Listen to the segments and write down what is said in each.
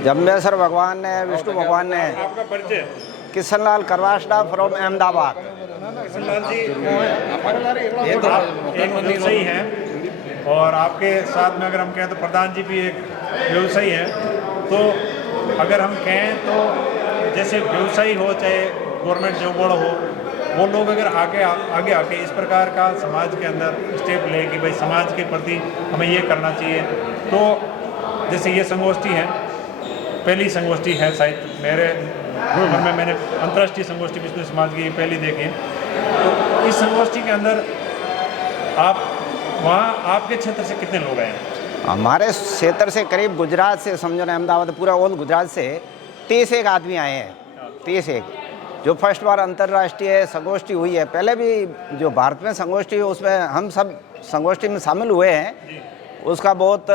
जम्बेश्वर भगवान ने, विष्णु भगवान ने। आपका परिचय? किशनलाल करवासडा फ्रॉम अहमदाबाद। किशनलाल जी, आप एक व्यवसायी हैं और आपके साथ में अगर हम कहें तो प्रधान जी भी एक व्यवसायी हैं। तो अगर हम कहें तो जैसे व्यवसायी हो चाहे गवर्नमेंट जॉब वाला हो, वो लोग अगर आगे आके इस प्रकार का समाज के अंदर स्टेप ले कि भाई समाज के प्रति हमें ये करना चाहिए, तो जैसे ये संगोष्ठी है, पहली संगोष्ठी है शायद मेरे उम्र में, मैंने अंतर्राष्ट्रीय संगोष्ठी विष्णु समाज की पहली देखी है। तो इस संगोष्ठी के अंदर आप वहाँ आपके क्षेत्र से कितने लोग आए हैं? हमारे क्षेत्र से करीब गुजरात से समझो ना, अहमदाबाद पूरा ऑल गुजरात से 31 आदमी आए हैं। 31 जो फर्स्ट बार अंतर्राष्ट्रीय संगोष्ठी हुई है। पहले भी जो भारत में संगोष्ठी हुई उसमें हम सब संगोष्ठी में शामिल हुए हैं। उसका बहुत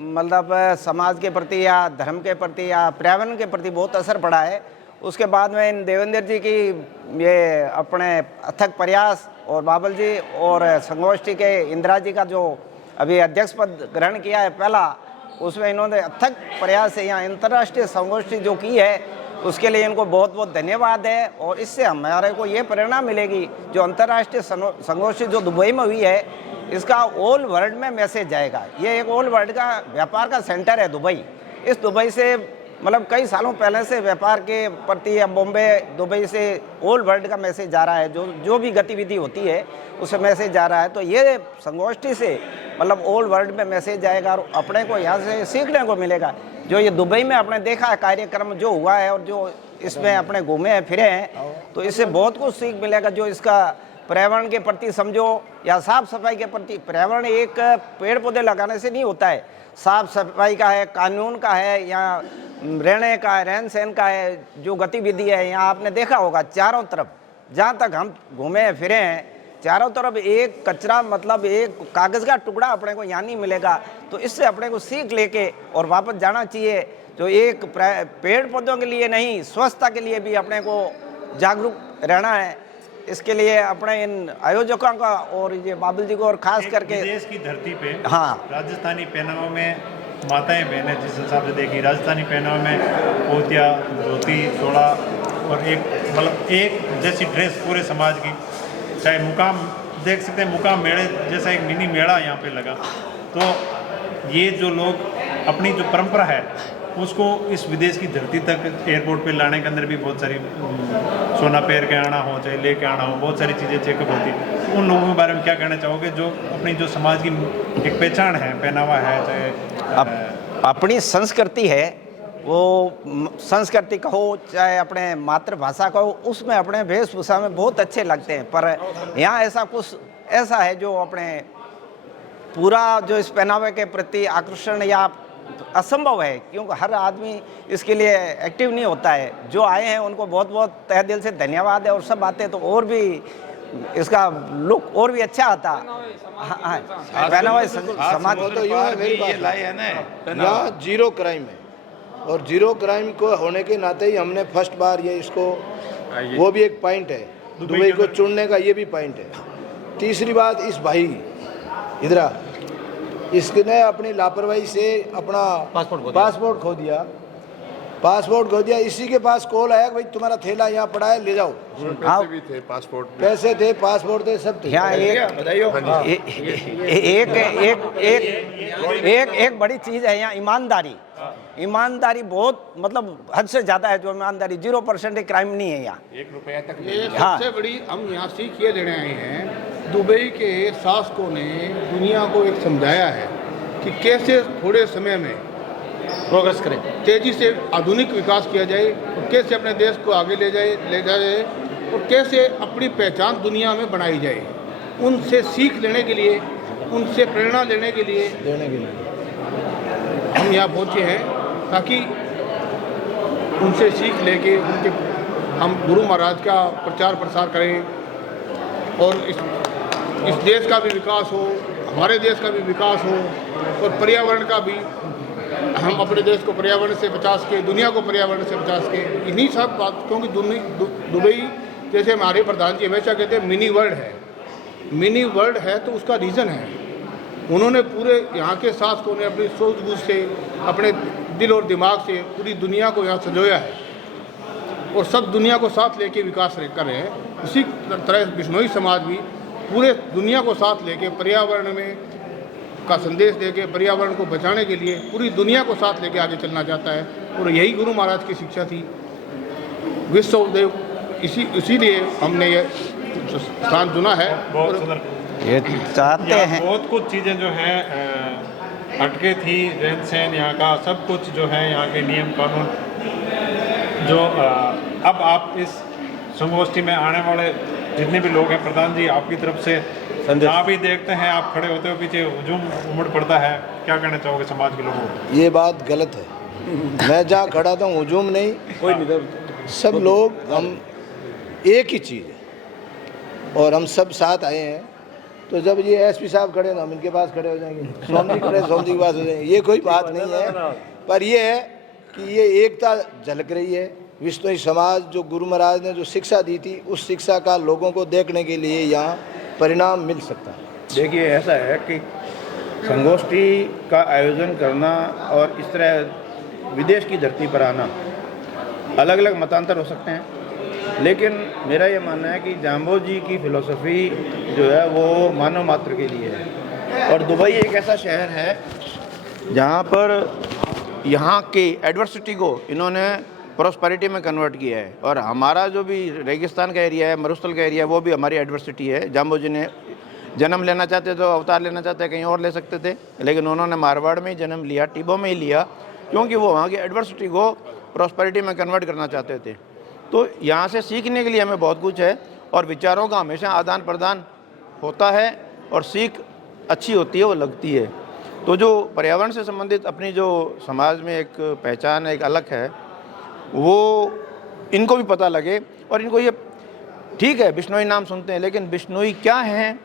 मतलब समाज के प्रति या धर्म के प्रति या पर्यावरण के प्रति बहुत असर पड़ा है। उसके बाद में इन देवेंद्र जी की ये अपने अथक प्रयास और बाबल जी और संगोष्ठी के इंदिरा जी का जो अभी अध्यक्ष पद ग्रहण किया है पहला, उसमें इन्होंने अथक प्रयास से यहाँ अंतर्राष्ट्रीय संगोष्ठी जो की है उसके लिए इनको बहुत बहुत धन्यवाद है। और इससे हमारे को ये प्रेरणा मिलेगी, जो अंतर्राष्ट्रीय संगोष्ठी जो दुबई में हुई है इसका ऑल वर्ल्ड में मैसेज जाएगा। ये एक ऑल वर्ल्ड का व्यापार का सेंटर है दुबई। इस दुबई से मतलब कई सालों पहले से व्यापार के प्रति या बॉम्बे दुबई से ऑल वर्ल्ड का मैसेज जा रहा है। जो भी गतिविधि होती है उससे मैसेज जा रहा है। तो ये संगोष्ठी से मतलब ऑल वर्ल्ड में मैसेज जाएगा और अपने को यहाँ से सीखने को मिलेगा। जो ये दुबई में आपने देखा है कार्यक्रम जो हुआ है और जो इसमें अपने घूमे हैं फिरे हैं, तो इससे बहुत कुछ सीख मिलेगा। जो इसका पर्यावरण के प्रति समझो या साफ सफाई के प्रति, पर्यावरण एक पेड़ पौधे लगाने से नहीं होता है, साफ सफाई का है, कानून का है, या रहने का है, रहन सहन का है, जो गतिविधि है। यहाँ आपने देखा होगा चारों तरफ जहाँ तक हम घूमे फिरे हैं चारों तरफ एक कचरा मतलब एक कागज़ का टुकड़ा अपने को यहाँ नहीं मिलेगा। तो इससे अपने को सीख लेके और वापस जाना चाहिए। जो एक पेड़ पौधों के लिए नहीं, स्वच्छता के लिए भी अपने को जागरूक रहना है। इसके लिए अपने इन आयोजकों का और ये बाबुल जी को और खास करके देश की धरती पे हाँ राजस्थानी पहनावा में माताएं बहनें जिस हिसाब से देखी, राजस्थानी पहनावा में पोतिया धोती चोड़ा और एक मतलब एक जैसी ड्रेस पूरे समाज की, चाहे मुकाम देख सकते हैं, मुकाम मेले जैसा एक मिनी मेला यहाँ पे लगा। तो ये जो लोग अपनी जो परंपरा है उसको इस विदेश की धरती तक एयरपोर्ट पे लाने के अंदर भी बहुत सारी सोना पहन के आना हो चाहे लेके आना हो, बहुत सारी चीज़ें चेकअप होती है। उन लोगों के बारे में क्या कहना चाहोगे जो अपनी जो समाज की एक पहचान है, पहनावा है, चाहे अपनी संस्कृति है, वो संस्कृति कहो चाहे अपने मातृभाषा कहो, उसमें अपने वेशभूषा में बहुत अच्छे लगते हैं। पर यहाँ ऐसा कुछ ऐसा है जो अपने पूरा जो इस पहनावे के प्रति आकर्षण या असंभव है, क्योंकि हर आदमी इसके लिए एक्टिव नहीं होता है। जो आए हैं उनको बहुत बहुत तहे दिल से धन्यवाद है। और सब आते तो और भी इसका लुक और भी अच्छा आता। पहनावा समाज तो यूँ है, मेरी बात लाए है ना, यहाँ जीरो क्राइम है और जीरो क्राइम को होने के नाते ही हमने फर्स्ट बार ये इसको, वो भी एक पॉइंट है दुबई को चुनने का, ये भी पॉइंट है। तीसरी बात, इस भाई इधर इसने अपनी लापरवाही से अपना पासपोर्ट खो दिया। इसी के पास कॉल आया कि भाई तुम्हारा थैला यहाँ पड़ा है, ले जाओ। पैसे भी थे, पासपोर्ट भी। पैसे थे, पासपोर्ट थे, सब थे। यहाँ एक बड़ी चीज़ है यहाँ ईमानदारी बहुत मतलब हद से ज़्यादा है। जो ईमानदारी 0% क्राइम नहीं है यहाँ। 1 रुपया तक ये सबसे बड़ी हम यहाँ सीख ये देने आए हैं। दुबई के शासकों ने दुनिया को एक समझाया है कि कैसे थोड़े समय में प्रोग्रेस करें, तेज़ी से आधुनिक विकास किया जाए और कैसे अपने देश को आगे ले जाए और कैसे अपनी पहचान दुनिया में बनाई जाए। उनसे सीख लेने के लिए, उनसे प्रेरणा लेने के लिए हम यहाँ पहुँचे हैं, ताकि उनसे सीख लेके हम गुरु महाराज का प्रचार प्रसार करें और इस देश का भी विकास हो, हमारे देश का भी विकास हो और पर्यावरण का भी, हम अपने देश को पर्यावरण से बचा सके, दुनिया को पर्यावरण से बचा सके। इन्हीं सब बात, क्योंकि दुबई जैसे हमारे प्रधान जी हमेशा कहते हैं मिनी वर्ल्ड है। मिनी वर्ल्ड है तो उसका रीज़न है, उन्होंने पूरे यहाँ के शासकों ने अपनी सूझबूझ से, अपने दिल और दिमाग से पूरी दुनिया को यहाँ संजोया है और सब दुनिया को साथ लेके विकास कर रहे हैं। उसी तरह बिश्नोई समाज भी पूरे दुनिया को साथ लेके पर्यावरण में का संदेश देके पर्यावरण को बचाने के लिए पूरी दुनिया को साथ लेके आगे चलना चाहता है और यही गुरु महाराज की शिक्षा थी। विश्व देव इसीलिए हमने ये स्थान चुना है। बहुत सुंदर। ये चाहते यहाँ हैं बहुत कुछ चीज़ें जो हैं हटके थी, रहन सहन यहाँ का सब कुछ जो है, यहाँ के नियम कानून जो अब आप इस संगोष्ठी में आने वाले जितने भी लोग हैं, प्रधान जी आपकी तरफ से जहाँ भी देखते हैं आप खड़े होते हो पीछे हुजूम उमड़ पड़ता है, क्या कहना चाहोगे समाज के लोगों को? ये बात गलत है। मैं जहाँ खड़ा था हुजूम नहीं, कोई नहीं, सब लोग हम एक ही चीज़ है और हम सब साथ आए हैं। तो जब ये एसपी साहब खड़े ना हम इनके पास खड़े हो जाएंगे, स्वामी खड़े स्वामी के पास हो जाएंगे, ये कोई बात नहीं है। पर ये है कि ये एकता झलक रही है। विश्नोई समाज जो गुरु महाराज ने जो शिक्षा दी थी उस शिक्षा का लोगों को देखने के लिए यहाँ परिणाम मिल सकता है। देखिए ऐसा है कि संगोष्ठी का आयोजन करना और इस तरह विदेश की धरती पर आना, अलग अलग मतांतर हो सकते हैं, लेकिन मेरा ये मानना है कि जाम्बो जी की फ़िलॉसफी जो है वो मानव मात्र के लिए है। और दुबई एक ऐसा शहर है जहाँ पर यहाँ की एडवर्सिटी को इन्होंने प्रॉस्पेरिटी में कन्वर्ट किया है। और हमारा जो भी रेगिस्तान का एरिया है, मरुस्थल का एरिया, वो भी हमारी एडवर्सिटी है। जाम्बो जी ने जन्म लेना चाहते तो अवतार लेना चाहते कहीं और ले सकते थे, लेकिन उन्होंने मारवाड़ में ही जन्म लिया, टिब्बो में ही लिया, क्योंकि वो वहाँ की एडवर्सिटी को प्रॉस्पेरिटी में कन्वर्ट करना चाहते थे। तो यहाँ से सीखने के लिए हमें बहुत कुछ है और विचारों का हमेशा आदान प्रदान होता है और सीख अच्छी होती है, वो लगती है। तो जो पर्यावरण से संबंधित अपनी जो समाज में एक पहचान एक अलग है, वो इनको भी पता लगे और इनको ये ठीक है बिश्नोई नाम सुनते हैं, लेकिन बिश्नोई क्या हैं,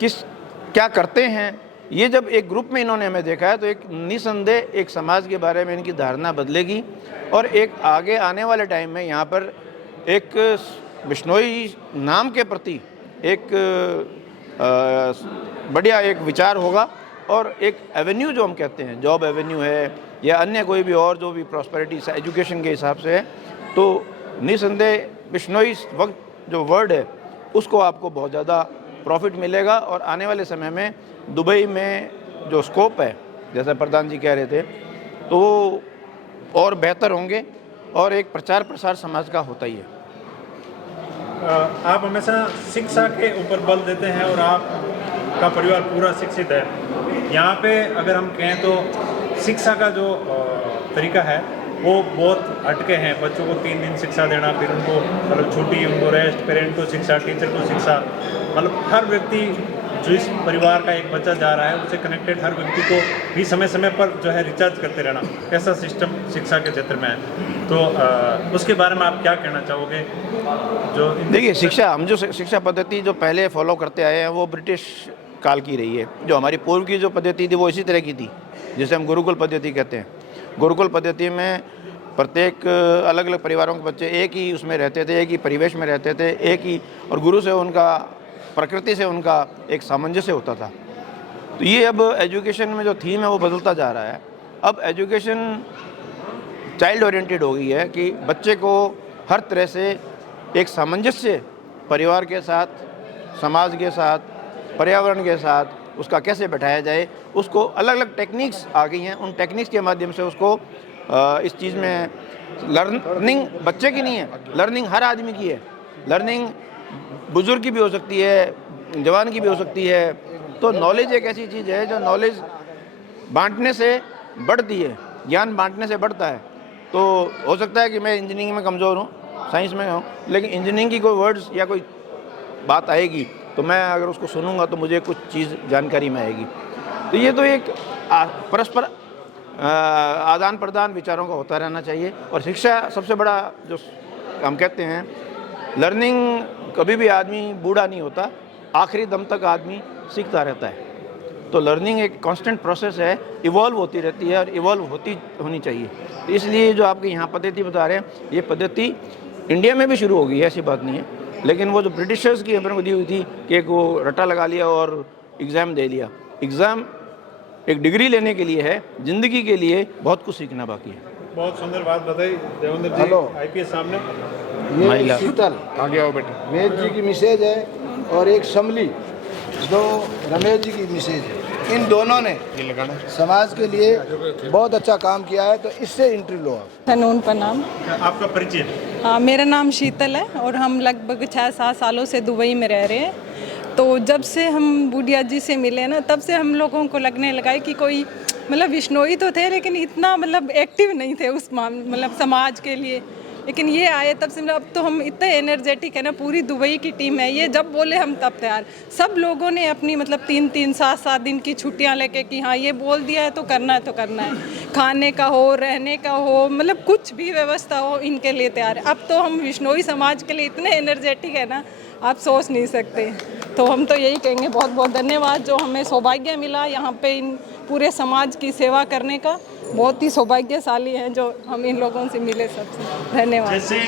क्या करते हैं, ये जब एक ग्रुप में इन्होंने हमें देखा है तो एक निसंदेह एक समाज के बारे में इनकी धारणा बदलेगी और एक आगे आने वाले टाइम में यहाँ पर एक बिश्नोई नाम के प्रति एक बढ़िया एक विचार होगा और एक एवेन्यू जो हम कहते हैं, जॉब एवेन्यू है या अन्य कोई भी और जो भी प्रॉस्पेरिटी एजुकेशन के हिसाब से है, तो निसंदेह बिश्नोई वक्त जो वर्ड है उसको आपको बहुत ज़्यादा प्रॉफिट मिलेगा। और आने वाले समय में दुबई में जो स्कोप है, जैसा प्रधान जी कह रहे थे, तो वो और बेहतर होंगे और एक प्रचार प्रसार समाज का होता ही है। आप हमेशा शिक्षा के ऊपर बल देते हैं और आपका परिवार पूरा शिक्षित है। यहाँ पे अगर हम कहें तो शिक्षा का जो तरीका है वो बहुत हटके हैं। बच्चों को 3 दिन शिक्षा देना, फिर उनको मतलब छुट्टी, उनको रेस्ट, पेरेंट को शिक्षा, टीचर को शिक्षा, मतलब हर व्यक्ति जो इस परिवार का एक बच्चा जा रहा है उससे कनेक्टेड हर व्यक्ति को भी समय समय पर जो है रिचार्ज करते रहना, ऐसा सिस्टम शिक्षा के क्षेत्र में है। तो उसके बारे में आप क्या कहना चाहोगे? जो देखिए शिक्षा, हम जो शिक्षा पद्धति जो पहले फॉलो करते आए हैं वो ब्रिटिश काल की रही है। जो हमारी पूर्व की जो पद्धति थी वो इसी तरह की थी, जिसे हम गुरुकुल पद्धति कहते हैं। गुरुकुल पद्धति में प्रत्येक अलग अलग परिवारों के बच्चे एक ही उसमें रहते थे, एक ही परिवेश में रहते थे, एक ही, और गुरु से उनका, प्रकृति से उनका एक सामंजस्य होता था। तो ये अब एजुकेशन में जो थीम है वो बदलता जा रहा है। अब एजुकेशन चाइल्ड ओरिएंटेड हो गई है कि बच्चे को हर तरह से एक सामंजस्य परिवार के साथ, समाज के साथ, पर्यावरण के साथ उसका कैसे बैठाया जाए, उसको अलग अलग टेक्निक्स आ गई हैं। उन टेक्निक्स के माध्यम से उसको इस चीज़ में लर्निंग बच्चे की नहीं है, लर्निंग हर आदमी की है। लर्निंग बुजुर्ग की भी हो सकती है, जवान की भी हो सकती है। तो नॉलेज एक ऐसी चीज़ है जो नॉलेज बांटने से बढ़ती है, ज्ञान बांटने से बढ़ता है। तो हो सकता है कि मैं इंजीनियरिंग में कमज़ोर हूँ, साइंस में हूँ, लेकिन इंजीनियरिंग की कोई वर्ड्स या कोई बात आएगी तो मैं अगर उसको सुनूंगा तो मुझे कुछ चीज़ जानकारी में आएगी। तो ये तो एक परस्पर आदान प्रदान विचारों का होता रहना चाहिए। और शिक्षा सबसे बड़ा जो हम कहते हैं, लर्निंग कभी भी आदमी बूढ़ा नहीं होता, आखिरी दम तक आदमी सीखता रहता है। तो लर्निंग एक कांस्टेंट प्रोसेस है, इवॉल्व होती रहती है और इवॉल्व होती होनी चाहिए। तो इसलिए जो आपके यहाँ पद्धति बता रहे हैं, ये पद्धति इंडिया में भी शुरू हो गई है, ऐसी बात नहीं है। लेकिन वो जो ब्रिटिशर्स की अपने को दी हुई थी कि एक वो रट्टा लगा लिया और एग्ज़ाम दे लिया। एग्ज़ाम एक डिग्री लेने के लिए है, ज़िंदगी के लिए बहुत कुछ सीखना बाकी है। बहुत सुंदर बात बताई देवेंद्र जी हेलो। आईपीएस सामने। ये महिला। शीतल आगे आओ बेटे। रमेश जी की मिसेज है और एक शमली जो रमेश जी की मिसेज है। इन दोनों ने ये लगाना। समाज के लिए बहुत अच्छा काम किया है, तो इससे इंटरव्यू लो आप। कानून प्रणाम। आपका परिचय। मेरा नाम शीतल है और हम लगभग 6-7 सालों से दुबई में रह रहे हैं। तो जब से हम बूढ़िया जी से मिले ना, तब से हम लोगों को लगने लगा है कि कोई मतलब विश्नोई तो थे लेकिन इतना मतलब एक्टिव नहीं थे उस मतलब समाज के लिए। लेकिन ये आए तब से अब तो हम इतने एनर्जेटिक है ना, पूरी दुबई की टीम है। ये जब बोले हम तब तैयार। सब लोगों ने अपनी मतलब 3-3, 7-7 दिन की छुट्टियां लेके कि हाँ ये बोल दिया है तो करना है तो करना है। खाने का हो, रहने का हो, मतलब कुछ भी व्यवस्था हो इनके लिए तैयार है। अब तो हम विश्नोई समाज के लिए इतने एनर्जेटिक है ना, आप सोच नहीं सकते। तो हम तो यही कहेंगे बहुत बहुत धन्यवाद जो हमें सौभाग्य मिला यहाँ पे इन पूरे समाज की सेवा करने का। बहुत ही सौभाग्यशाली हैं जो हम इन लोगों से मिले। सबसे धन्यवाद। जैसे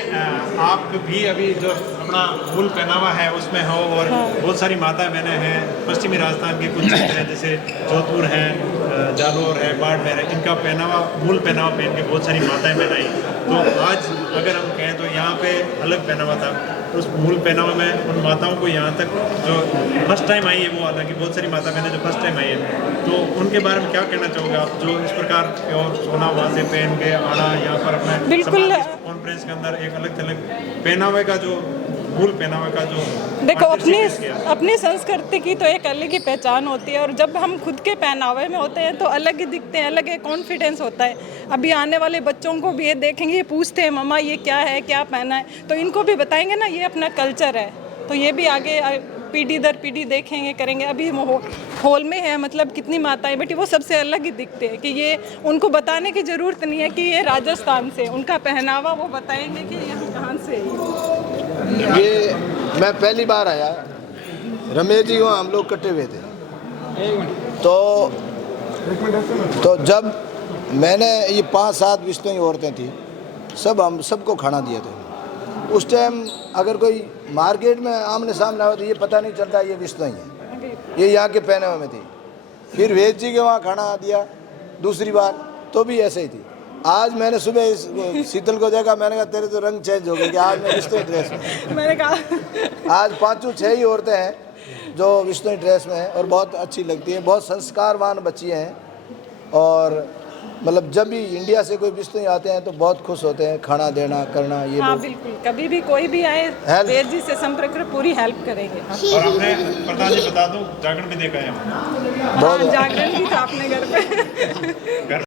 आप भी अभी जो अपना मूल पहनावा है उसमें हो और बहुत सारी माताएं बहनें हैं पश्चिमी राजस्थान के कुछ क्षेत्र हैं जैसे जोधपुर है, जालौर है, बाड़मेर है, इनका पहनावा मूल पहनावा पहन के बहुत सारी माताएं बहन आई। तो आज अगर हम कहें तो यहाँ पे अलग पहनावा था, उस मूल पहनावा में उन माताओं को यहाँ तक जो फर्स्ट टाइम आई है, वो हालांकि बहुत सारी माता बहनें जो फर्स्ट टाइम आई है, तो उनके बारे में क्या कहना चाहोगे आप जो इस प्रकार प्योर सोना वहाँ से पहन के आना यहाँ पर अपने बिल्कुल। कॉन्फ्रेंस के अंदर एक अलग थलग पहनावे का जो मूल पहनावे का जो देखो partnership किया। अपनी संस्कृति की तो एक अलग ही पहचान होती है और जब हम खुद के पहनावे में होते हैं तो अलग ही दिखते हैं, अलग एक कॉन्फिडेंस होता है। अभी आने वाले बच्चों को भी ये देखेंगे, ये पूछते हैं मम्मा ये क्या है, क्या पहना है, तो इनको भी बताएंगे ना ये अपना कल्चर है। तो ये भी आगे पीढ़ी दर पीढ़ी देखेंगे, करेंगे। अभी हम हॉल में है, मतलब कितनी माताएं बेटी, वो सबसे अलग ही दिखते हैं कि ये उनको बताने की ज़रूरत नहीं है कि ये राजस्थान से, उनका पहनावा वो बताएंगे कि ये कहाँ से है। ये मैं पहली बार आया, रमेश जी वहाँ हम लोग कटे हुए थे। तो जब मैंने ये 5-7 विश्नोई औरतें थी, सब हम सबको खाना दिए थे। उस टाइम अगर कोई मार्केट में आमने सामने हो तो ये पता नहीं चलता ये विश्नोई है, ये यहाँ के पहने हुए में थी। फिर वेद जी के वहाँ खाना दिया दूसरी बार, तो भी ऐसे ही थी। आज मैंने सुबह इस शीतल को देखा, मैंने कहा तेरे तो रंग चेंज हो गए कि आज मैं विश्नोई ड्रेस में। मैंने कहा आज 5-6 ही औरतें हैं जो विश्नोई ड्रेस में हैं और बहुत अच्छी लगती हैं, बहुत संस्कारवान बच्ची हैं। और मतलब जब भी इंडिया से कोई विश्नोई आते हैं तो बहुत खुश होते हैं, खाना देना करना ये हाँ लोग। बिल्कुल, कभी भी कोई भी आए वेद जी से संपर्क कर, पूरी हेल्प करेंगे। और आपने प्रधान जी बता दूं जागरण भी देखा है। हाँ, जागरण भी था अपने घर पे।